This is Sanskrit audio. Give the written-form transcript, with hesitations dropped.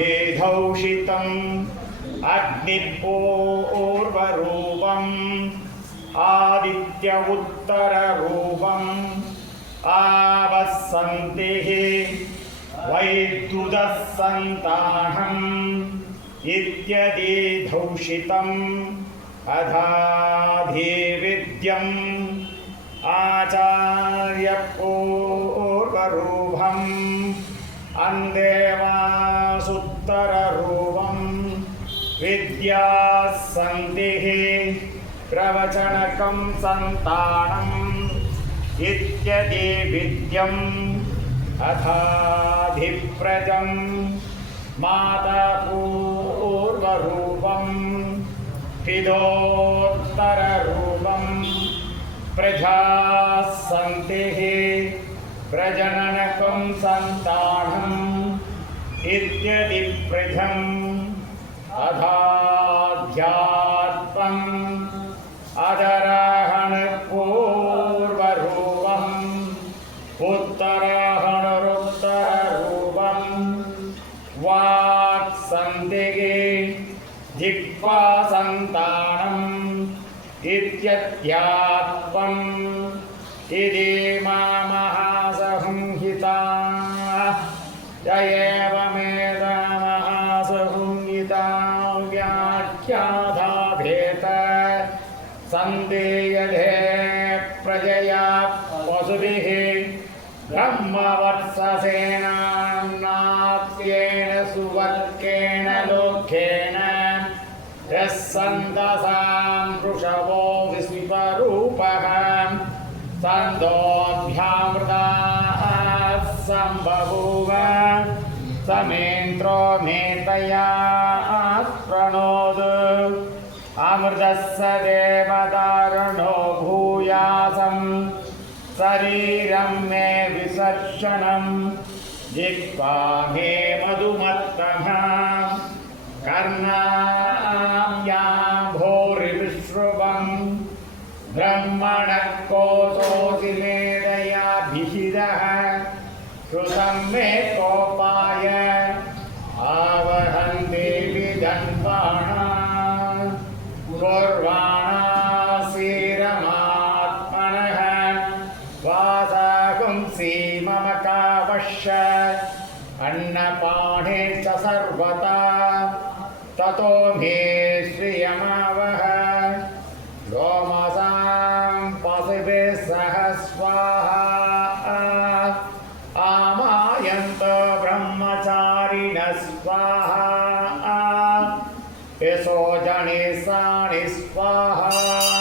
अधाधेधौषितम् अग्निपूर्वरूपम् आदित्य उत्तररूपम् आवस्सन्तिः वैद्युतः सन्तानम् इत्यदिधौषितम् अधाधिविद्यम् आचार्यपूर्वरूपम् अन्देवासुत्तररूपम् विद्यासन्तिः प्रवचनकं सन्तानम् इत्यदिविद्यम् अथाधिप्रजम् मातापूर्वरूपम् पितोत्तररूपम् प्रजासन्तिः प्रजननकं सन्तानम् इत्यदिप्रजम् अधाध्यात्मम् अदराहणपूर्वरूपम् उत्तराहणरुत्तररूपम् वाक्सन्तिः जिह्वा सन्तानम् इत्यध्यात्मम् इदीमा महासंहिता य एवमेता महासंहिता व्याख्याधाभेत सन्देयधे प्रजया वसुभिः ब्रह्मवत्ससेनान्नात्येन सुवर्गेण लोकेन यः सन्दसां वृषभो विश्वरूपः सन्दोभ्यामृताः सम्बभूव समेन्द्रो नेतया प्रणोद अमृतस्य देवदारुणो भूयासं शरीरं मे विसर्जनं जिह्वा मे मधुमत्तमः कर्णाभ्यां भूरिविश्रुवम् ब्रह्मणः कोशोऽसि मेधयाभिषिदः श्रुतं मे कोपाय आवहन्ति विदन्वाणा कुर्वाणासीरमात्मनः वासागुंसि मम कावश्य अन्नपाणे च सर्वथा ततो मे श्रियमावह लोमसां पशुभिः सह स्वाहा आमायन्त ब्रह्मचारिणः स्वाहा यशो जनिसानि स्वाहा